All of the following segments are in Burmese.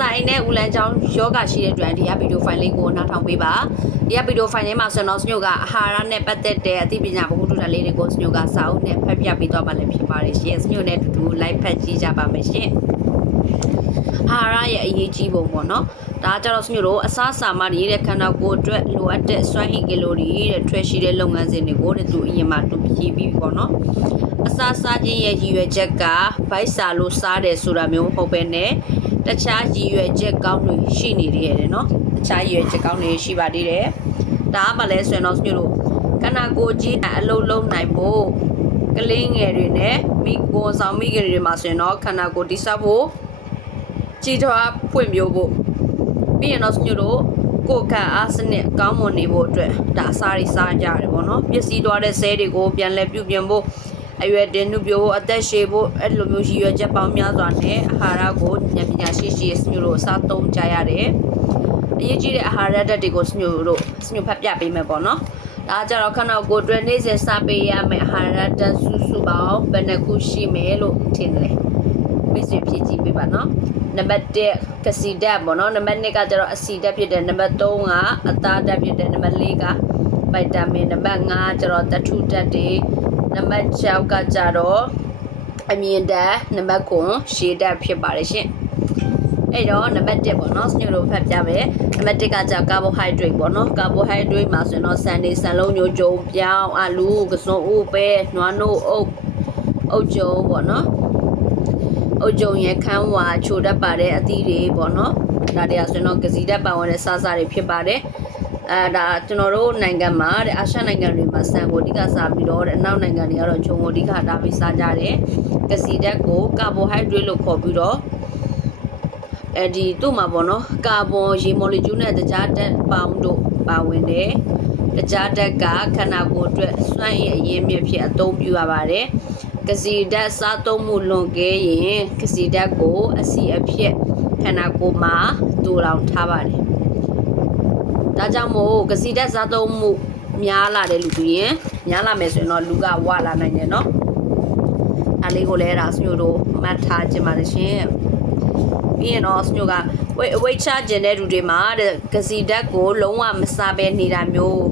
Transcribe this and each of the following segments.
စာအိမ်နဲ့ဦးလန်းချောင်းယောဂရှိတဲ့အတွက်ဒီကဗီဒီယိုဖိုင်လေးကိုနားထောင်ပေးပါဒီကဗီဒီယိုဖိုင်ထဲမှာဆိုတော့စညိုကအဟာရနဲ့ပတ်သက်တဲ့အသိပညာဗဟုသုတလေးတွေကိုစညိုကစာအုပ်နဲ့ဖတ်ပြပေးသွားမှလည်းဖြစ်ပါတယ်ရှင်စညိုနဲ့အတူတူ live ဖတ်ကြည့်ကြပါမယ်ရှင်အာဟာရရဲ့အရေးကြီးပုံပေါ့နော်ဒါကြတော့စညိုတို့အစားအစာမှရေးတဲ့ခန္ဓာကိုယ်အတွက်လိုအပ်တဲ့စွမ်းအင်ကီလိုရီတဲ့ထွက်ရှိတဲ့လုပ်ငန်းစဉ်တွေကိုသူအရင်မှတူဖြည့်ပြီးပေါ့နော်အစားစားခြင်းရဲ့ရည်ရွယ်ချက်ကဗိုက်စာလို့စားတယ်ဆိုတာမျိုးမဟုတ်ပဲနဲ့တခြားရည်ရွယ်ချက်ကောင်းတွေရှိနေသေးတယ်နော်တခြားရည်ရွယ်ချက်ကောင်းတွေရှိပါသေးတယ်ဒါကမှလည်းဆိုရင်တော့စညိုတို့ခန္ဓာကိုယ်ကြီးအလုံးလုံးနိုင်ဖို့ကလေးငယ်တွေနဲ့မိကိုယ်ဆောင်မိခင်တွေမှာဆိုရင်တော့ခန္ဓာကိုယ်တိဆောက်ဖို့ကြည်ထွားဖွံ့ဖြိုးဖို့ပြီးရင်တော့စညိုတို့ကိုယ်ခံအားစနစ်ကောင်းမွန်နေဖို့အတွက်ဒါအစားတွေစားကြရတယ်ပေါ့နော်ပျက်စီးသွားတဲ့ဆဲတွေကိုပြန်လည်ပြုပြင်ဖို့အရွယ်တင်နှုတ်ပြဖို့အသက်ရှည်ဖို့အဲ့လိုမျိုးရည်ရွယ်ချက်ပေါင်းများစွာနဲ့အာဟာရကိုဉာဏ်ပညာရှိစညိုတို့စားသုံးကြရတယ်အရေးကြီးတဲ့အာဟာရဓာတ်တွေကိုစညိုဖတ်ပြပေးမယ်ပေါ့နော်ဒါကြတော့ခန္ဓာကိုယ်အတွက်နေ့စဉ်စားပေးရမယ်အာဟာရဓာတ်စုပေါင်းဘယ်နှခုရှိမယ်လို့ထင်တယ်မိတ်ဆွေဖြည့်ကြည့်ပေးပါနော်နံပါတ်1ကစီဓာတ်ပေါ့နော်နံပါတ်2ကကျတော့အဆီဓာတ်ဖြစ်တယ်နံပါတ်3ကအသားဓာတ်ဖြစ်တယ်နံပါတ်4ကဗိုက်တာမင်နံပါတ်5ကျတော့သတ္ထုဓာတ်တွေနံပါတ်6ကကျတော့အမြင်ဓာတ်နံပါတ်9ရှည်ဓာတ်ဖြစ်ပါတယ်ရှင်အဲ့တော့နံပါတ်1ပေါ့နော်စညိုတို့ဖတ်ပြမယ်နံပါတ်1ကကျကာဘိုဟိုက်ဒရိတ်ပေါ့နော်ကာဘိုဟိုက်ဒရိတ်မှာဆိုရင်တော့ဆန်နေဆန်လုံးညိုကြုံပြောင်းအာလူကစွန်ဦးပဲနွားနို့အုတ်ကြုံပေါ့နော်အုတ်ကြုံရခန်းဝါချိုတတ်ပါတဲ့အသီးတွေပေါ့နော်ဒါတွေကဆိုရင်တော့ကစီဓာတ်ပါဝင်တဲ့စားတွေဖြစ်ပါတယ်ဒါကျွန်တော်တို့နိုင်ငံမှာတဲ့အာရှနိုင်ငံတွေမှာဆန်ကိုအဓိကစားပြီးတော့တဲ့အနောက်နိုင်ငံတွေကတော့ဂျုံကိုအဓိကထားပြီးစားကြတယ်ကစီဓာတ်ကိုကာဘိုဟိုက်ဒရိတ်လို့ခေါ်ပြီးတော့ဒီသူ့မှာပေါ့နော်ကာဗွန်ရေမော်လီကျူးနဲ့တခြားဓာတ်ပေါင်းတို့ပါဝင်တယ်တခြားဓာတ်ကခန္ဓာကိုယ်အတွက်စွမ်းရည်အရင်းမြစ်ဖြစ်အသုံးပြုရပါတယ်ကစီဓာတ်စားသုံးမှုလွန်ကဲရင်ကစီဓာတ်ကိုအစီအဖြစ်ခန္ဓာကိုယ်မှာတူလောင်ထားပါတယ်ဒါကြောင့်မို့ကစီဓာတ်စားသုံးမှုများလာတဲ့လူတွေရင်များလာမယ်ဆိုရင်တော့လူကဝလာနိုင်တယ်နော်အဲ့လေးကိုလည်းဒါစညိုတို့မှတ်ထားခြင်းပါတယ်ရှင်ပြီးရင်တော့စညိုကဝိတ်ချခြင်းတဲ့လူတွေမှာတဲ့ကစီဓာတ်ကိုလုံးဝမစားဘဲနေတာမျိုး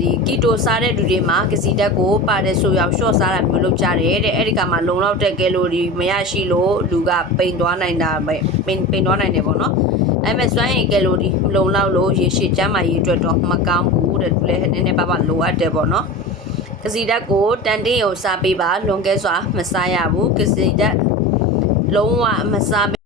ဒီကီတိုစားတဲ့လူတွေမှာကစီဓာတ်ကိုပါတယ်ဆိုရောက်ရှော့စားတာမျိုးလုပ်ကြတယ်တဲ့အဲ့ဒီကမှလုံလောက်တဲ့ကယ်လိုရီမရရှိလို့လူကပိန်သွားနိုင်တာပဲပိန်သွားနိုင်တယ်ပေါ့နော်အဲ့မဲ့စွမ်းရည်ကယ်လိုရီလုံလောက်လို့ရေရှည်ကျန်းမာရေးအတွက်တော့မကောင်းဘူးတဲ့သူလည်းနည်းနည်းပါးပါးလိုအပ်တယ်ပေါ့နော်ကစီဓာတ်ကိုတန်တင်းရုံစားပေးပါလွန်ကဲစွာမစားရဘူးကစီဓာတ်လုံးဝမစား